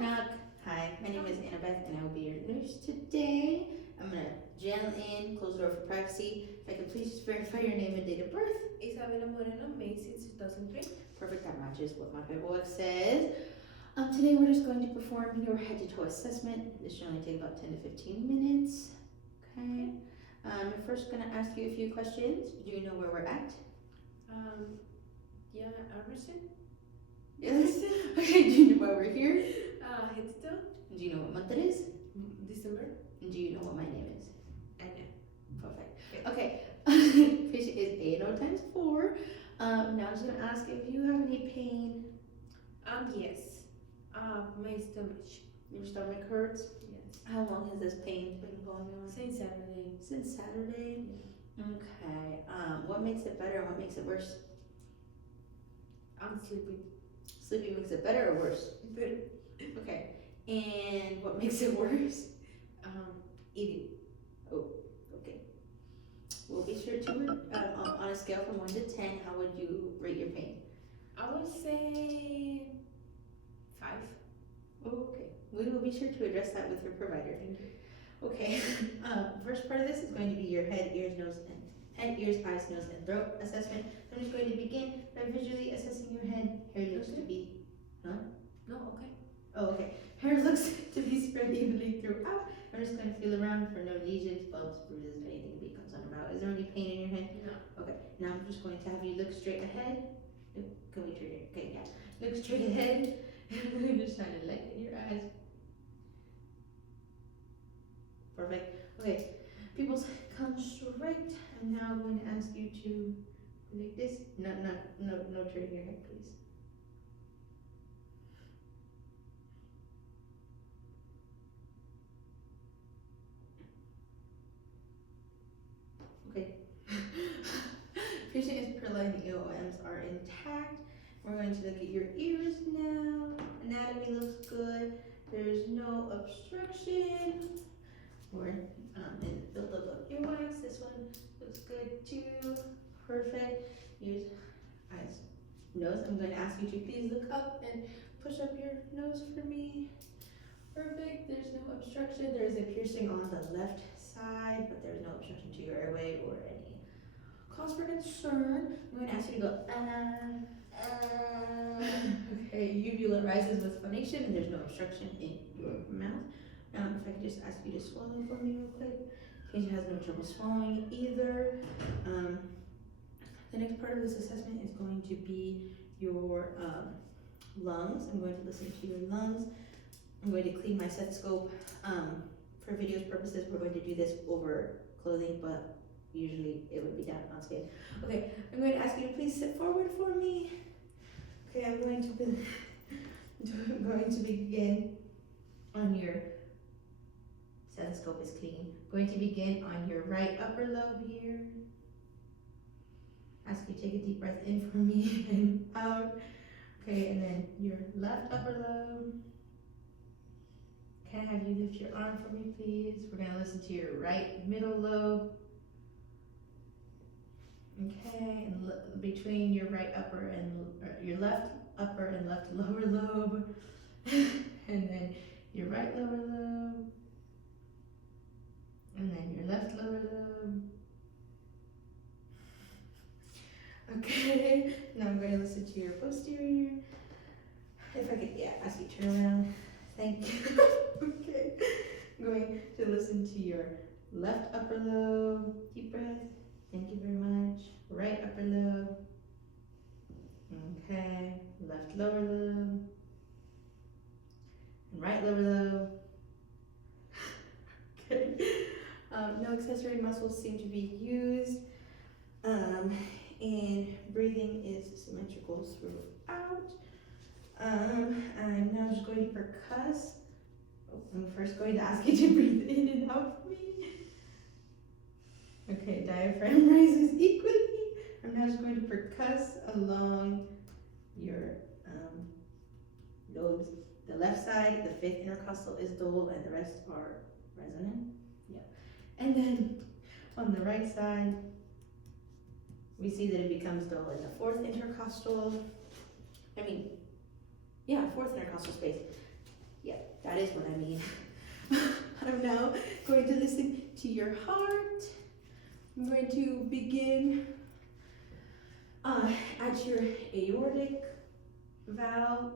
Knock, knock. Hi, my name is Annabeth, and I will be your nurse today. I'm gonna gel in, close the door for privacy. If I could please just verify your name and date of birth. Isabela Moreno, May 6, 2003. Perfect, that matches what my paperwork says. Today we're just going to perform your head-to-toe assessment. This should only take about 10 to 15 minutes. Okay. I'm first gonna ask you a few questions. Do you know where we're at? Yeah, Emerson. Yes. Okay, do you know why we're here? Head-2-Toe. Do you know what month it is? December. And do you know what my name is? Anna. Perfect. Okay. Patient is A&O times 4. Now I'm just gonna ask if you have any pain. Yes. My stomach. Your stomach hurts. Yes. How long has this pain been going on? Since Saturday. Since Saturday. Yeah. Okay. What makes it better and what makes it worse? I'm sleeping. Sleeping makes it better or worse? Better. Okay. And what makes it worse? Eating. Oh, okay. We'll be sure to, on a scale from 1 to 10, how would you rate your pain? I would say 5. Okay. We will be sure to address that with your provider. Thank you. Okay. First part of this is going to be your head, ears, eyes, nose, and throat assessment. I'm just going to begin by visually assessing your head. Hair looks to be, No, okay. oh, okay. Hair looks to be spread evenly throughout. I'm just going to feel around for no lesions, bumps, bruises, anything to be concerned about. Is there any pain in your head? No. Okay. Now I'm just going to have you look straight ahead. Can we turn it? Okay, yeah. Look straight ahead. Just trying to light in your eyes. Perfect. Okay. Pupils come straight. I'm now going to ask you to like this. No turning your head, please. Okay. Patient is per line. The EOMs are intact. We're going to look at your ears now. Anatomy looks good. There's no obstruction. Or and build up your wax. This one looks good too. Perfect. Ears, eyes, nose. I'm going to ask you to please look up and push up your nose for me. Perfect. There's no obstruction. There is a piercing on the left side, but there's no obstruction to your airway or any cause for concern. I'm going to ask you to go. Okay. Uvula rises with phonation, and there's no obstruction in your mouth. If I could just ask you to swallow for me real quick. Patient has no trouble swallowing either. The next part of this assessment is going to be your lungs. I'm going to listen to your lungs. I'm going to clean my stethoscope. For video's purposes, we're going to do this over clothing, but usually it would be down on skin. Okay, I'm going to ask you to please sit forward for me. Okay, I'm going to begin on your stethoscope is clean. Going to begin on your right upper lobe here. Ask you to take a deep breath in for me and out. Okay, and then your left upper lobe. Can I have you lift your arm for me, please? We're gonna listen to your right middle lobe. Okay, and between your right upper and your left upper and left lower lobe. And then your right lower lobe. And then your left lower lobe. Okay, now I'm going to listen to your posterior. If I could, ask you to turn around. Thank you. Okay, I'm going to listen to your left upper lobe. Deep breath. Thank you very much. Right upper lobe. Okay, left lower lobe. And right lower lobe. Okay. No accessory muscles seem to be used. And breathing is symmetrical throughout. I'm now just going to percuss. I'm first going to ask you to breathe in and out for me. Okay, diaphragm rises equally. I'm now just going to percuss along your lobes. The left side, the fifth intercostal is dull, and the rest are resonant. Yeah. And then on the right side, we see that it becomes dull in the fourth intercostal. Fourth intercostal space. Yep, that is what I mean. I'm now going to listen to your heart. I'm going to begin at your aortic valve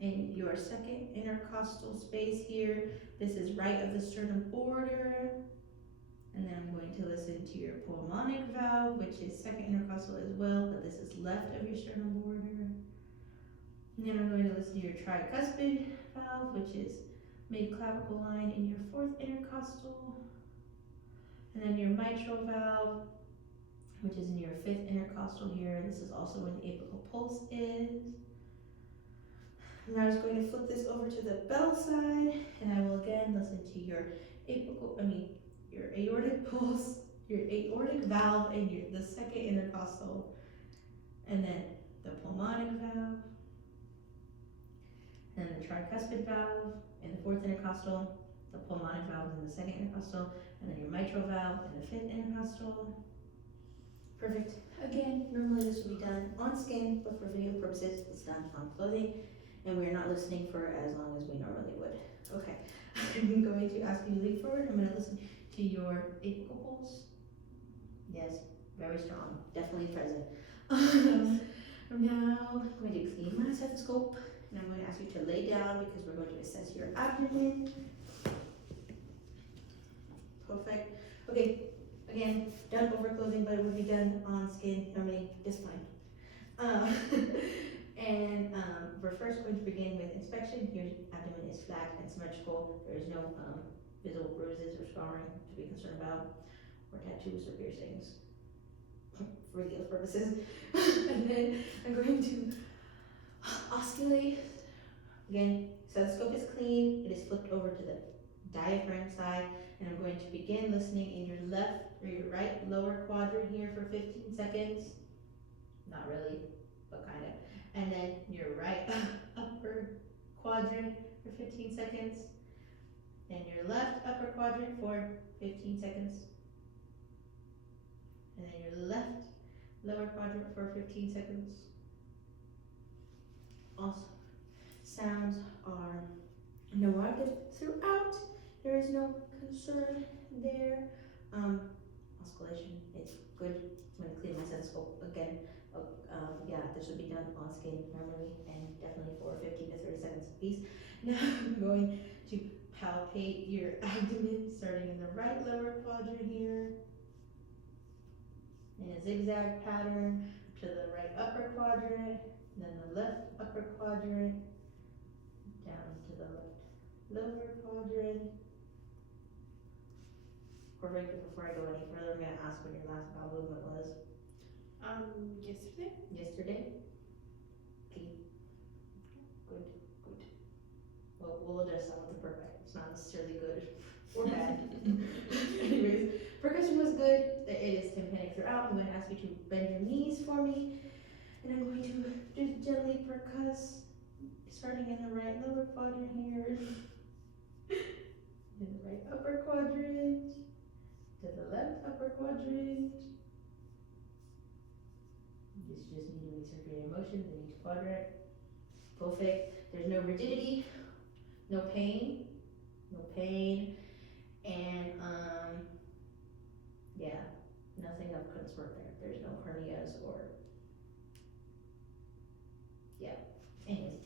in your second intercostal space here. This is right of the sternum border. And then I'm going to listen to your pulmonic valve, which is second intercostal as well, but this is left of your sternum border. And then I'm going to listen to your tricuspid valve, which is mid-clavicle line in your fourth intercostal. And then your mitral valve, which is in your fifth intercostal here. This is also where the apical pulse is. And I was going to flip this over to the bell side, and I will again listen to your your aortic pulse, your aortic valve, and the second intercostal, and then the pulmonic valve, and then the tricuspid valve in the fourth intercostal, the pulmonic valve in the second intercostal, and then your mitral valve in the fifth intercostal. Perfect. Again, normally this would be done on skin, but for video purposes, it's done on clothing, and we're not listening for as long as we normally would. Okay, I'm going to ask you to lean forward. I'm going to listen to your apical pulse. Yes, very strong, definitely present. I'm now going to clean my stethoscope, and I'm going to ask you to lay down because we're going to assess your abdomen. Perfect. Okay, again, done over clothing, but it would be done on skin normally just fine. We're first going to begin with inspection. Your abdomen is flat and symmetrical. There is no visible bruises or scarring to be concerned about, or tattoos or piercings for those purposes. And then I'm going to osculate. Again, stethoscope is clean. It is flipped over to the diaphragm side, and I'm going to begin listening in your left or your right lower quadrant here for 15 seconds. Not really, but kind of. And then your right upper quadrant for 15 seconds. And your left upper quadrant for 15 seconds. And then your left lower quadrant for 15 seconds. Awesome. Sounds are neurotic throughout. There is no concern there. Oscillation is good. I'm going to clean my stethoscope again. Yeah, this would be done on skin normally and definitely for 15 to 30 seconds apiece. Now I'm going to palpate your abdomen starting in the right lower quadrant here in a zigzag pattern to the right upper quadrant, then the left upper quadrant, down to the left lower quadrant. Perfect. Before I go any further, I'm going to ask when your last bowel movement was. Yesterday. Yesterday? Okay. Good, good. Well, we'll adjust that with the percussion. It's not necessarily good or bad. Anyways, percussion was good. It is tympanic throughout. I'm going to ask you to bend your knees for me. And I'm going to just gently percuss, starting in the right lower quadrant here. In the right upper quadrant. To the left upper quadrant. You just need to make circulating motions in each quadrant. Perfect. There's no rigidity, no pain, and yeah, nothing of concern there. There's no hernias or yeah. Anyways,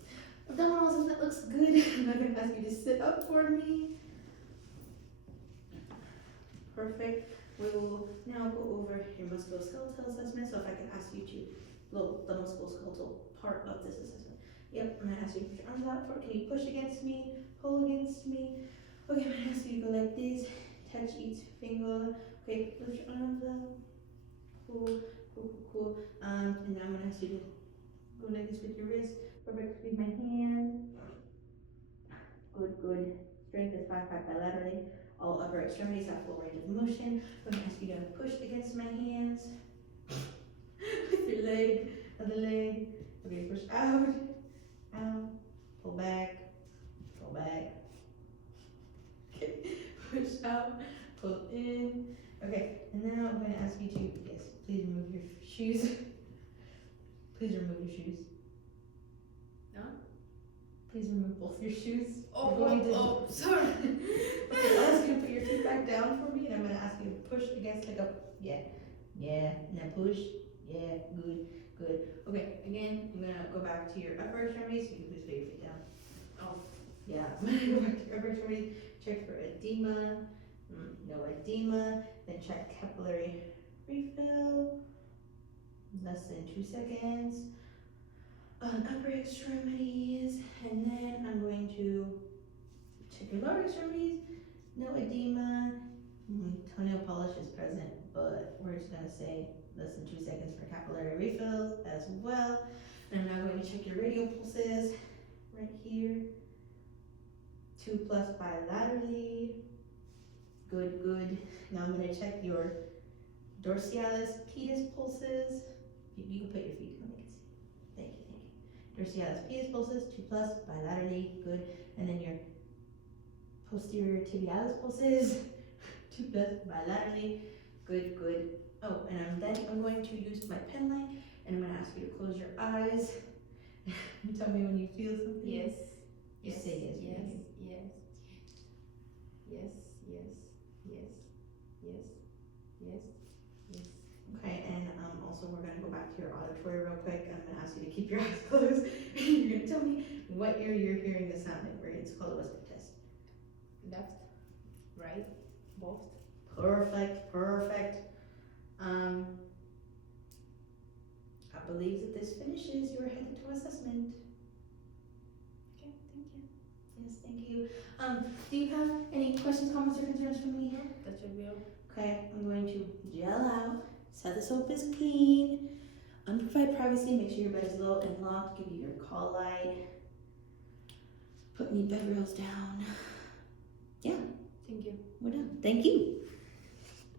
abdominals, that looks good. I'm not gonna ask you to sit up for me. Perfect. We will now go over your musculoskeletal assessment. So if I can ask you to, the musculoskeletal part of this assessment. Yep, I'm gonna ask you to put your arms out. Can you push against me, pull against me? Okay, I'm gonna ask you to go like this, touch each finger. Okay, lift your arms up. Cool, cool, cool, cool. And now I'm gonna ask you to go like this with your wrist. Perfect. Squeeze my hand. Good, good. Strength is 5 bilaterally. All upper extremities have full range of motion. I'm going to ask you to push against my hands with your leg, other leg. Okay, push out, out, pull back, okay, push out, pull in. Okay, and now I'm going to ask you to, yes, please remove your shoes. Please remove your shoes. No? Please remove both your shoes. Oh, We're going to. sorry. Okay, I'll ask you to put your feet back down for me, and I'm gonna ask you to push against like a, yeah, and then push, good. Okay, again, I'm gonna go back to your upper extremities, so you can please put your feet down. Oh. Yeah, I'm gonna go back to your upper extremities, check for edema, no edema, then check capillary refill, less than 2 seconds. On upper extremities, and then I'm going to check your lower extremities, no edema, toenail polish is present, but we're just gonna say less than 2 seconds for capillary refills as well. And I'm now going to check your radial pulses, right here, 2+ bilaterally, good. Now I'm gonna check your dorsalis pedis pulses, you can put your feet down, they can see, thank you. Dorsalis pedis pulses, 2+ bilaterally, good, and then your posterior tibialis pulses, 2+ bilaterally, good. Oh, and then I'm going to use my pen line, and I'm gonna ask you to close your eyes. Tell me when you feel something. Yes. You say yes. Yes. Yes. Yes. Yes. Yes. Yes. Yes. Yes. Yes. Okay, and also we're gonna go back to your auditory real quick. I'm gonna ask you to keep your eyes closed. You're gonna tell me what ear you're hearing the sound in. It's called a whisper test. Left. Right. Both. Perfect. I believe that this finishes your head-to-toe assessment. Okay. Thank you. Yes, thank you. Do you have any questions, comments, or concerns for me? That should be all. Okay, I'm going to gel out, set the soap is clean, unprovide privacy, make sure your bed is low and locked, give you your call light, put me bed rails down. Yeah, Thank you. we're done. Thank you.